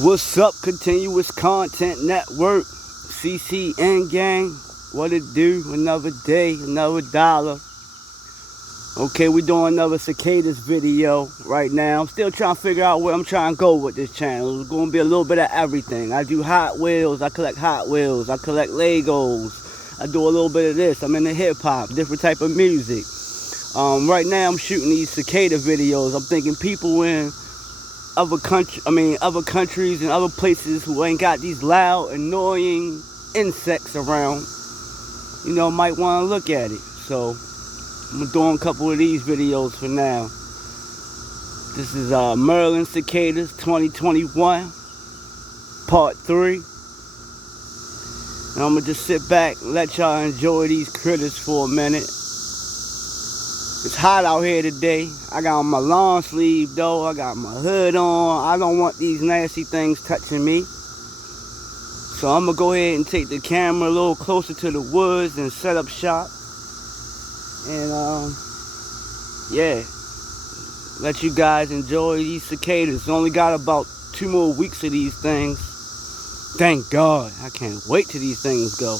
What's up, Continuous Content Network, CCN gang? What it do? Another day, another dollar. Okay, we're doing another cicadas video right now. I'm still trying to figure out where I'm trying to go with this channel. It's going to be a little bit of everything. I do Hot Wheels, I collect Hot Wheels, I collect Legos. I do a little bit of this. I'm into hip-hop, different type of music. Right now I'm shooting these cicada videos. I'm thinking people in other countries and other places who ain't got these loud, annoying insects around, might want to look at it. So I'm doing a couple of these videos for now. This is Maryland Cicadas 2021, part 3. And I'm gonna just sit back and let y'all enjoy these critters for a minute. It's hot out here today. I got on my long sleeve though. I got my hood on. I don't want these nasty things touching me. So I'm gonna go ahead and take the camera a little closer to the woods and set up shop. And yeah, let you guys enjoy these cicadas. Only got about 2 more weeks of these things. Thank God. I can't wait till these things go.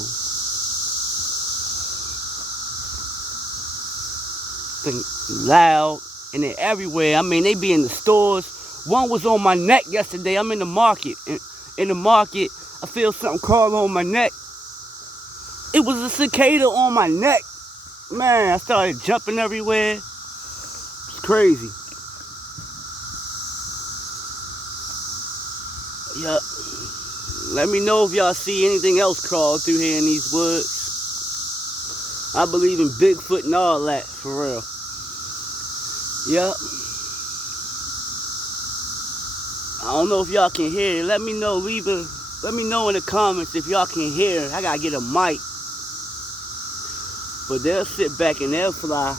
Loud and they're everywhere. I mean, they be in the stores. One was on my neck yesterday. I'm in the market. In the market, I feel something crawling on my neck. It was a cicada on my neck. Man, I started jumping everywhere. It's crazy. Yup. Let me know if y'all see anything else crawl through here in these woods. I believe in Bigfoot and all that, for real. Yep. I don't know if y'all can hear it. Let me know. Let me know in the comments if y'all can hear it. I gotta get a mic. But they'll sit back and they'll fly.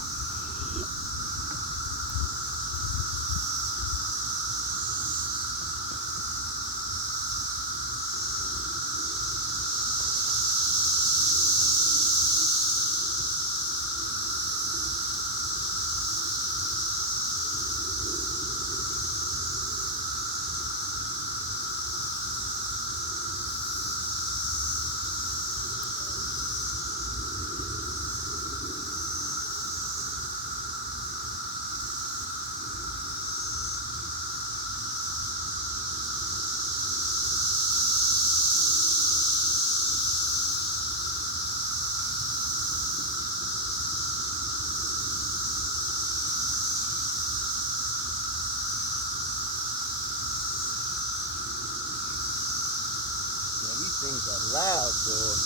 Things are loud, boy.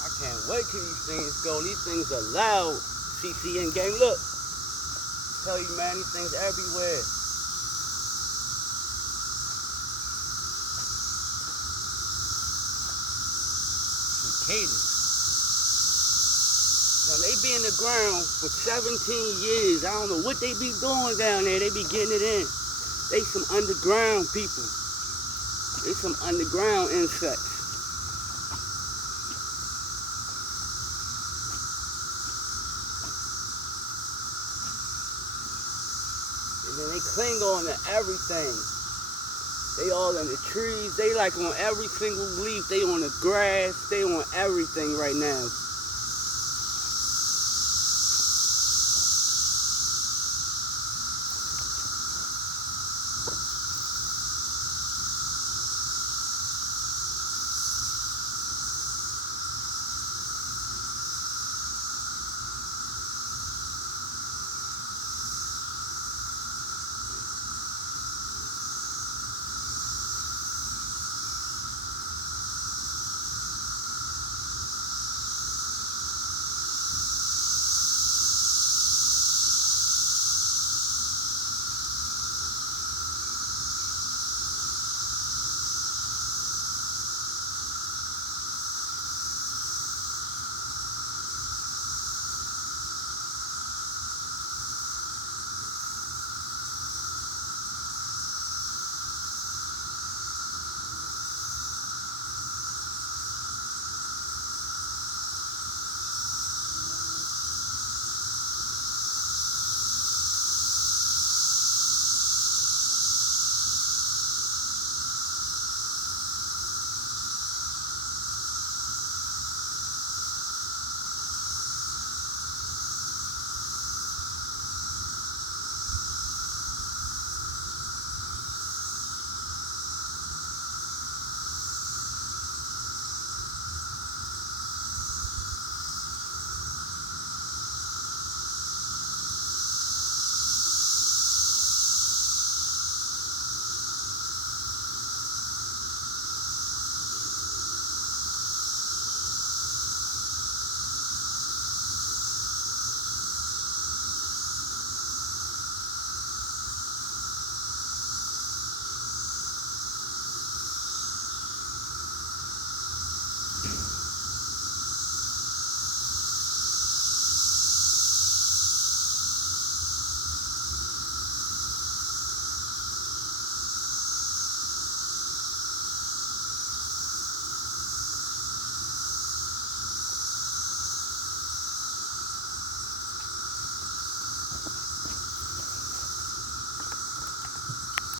I can't wait till these things go. These things are loud. CCN gang, look. Tell you, man, these things everywhere. Cicadas. Now they be in the ground for 17 years. I don't know what they be doing down there. They be getting it in. They some underground people. They some underground insects. And then they cling on to everything. They all in the trees. They like on every single leaf. They on the grass. They on everything right now.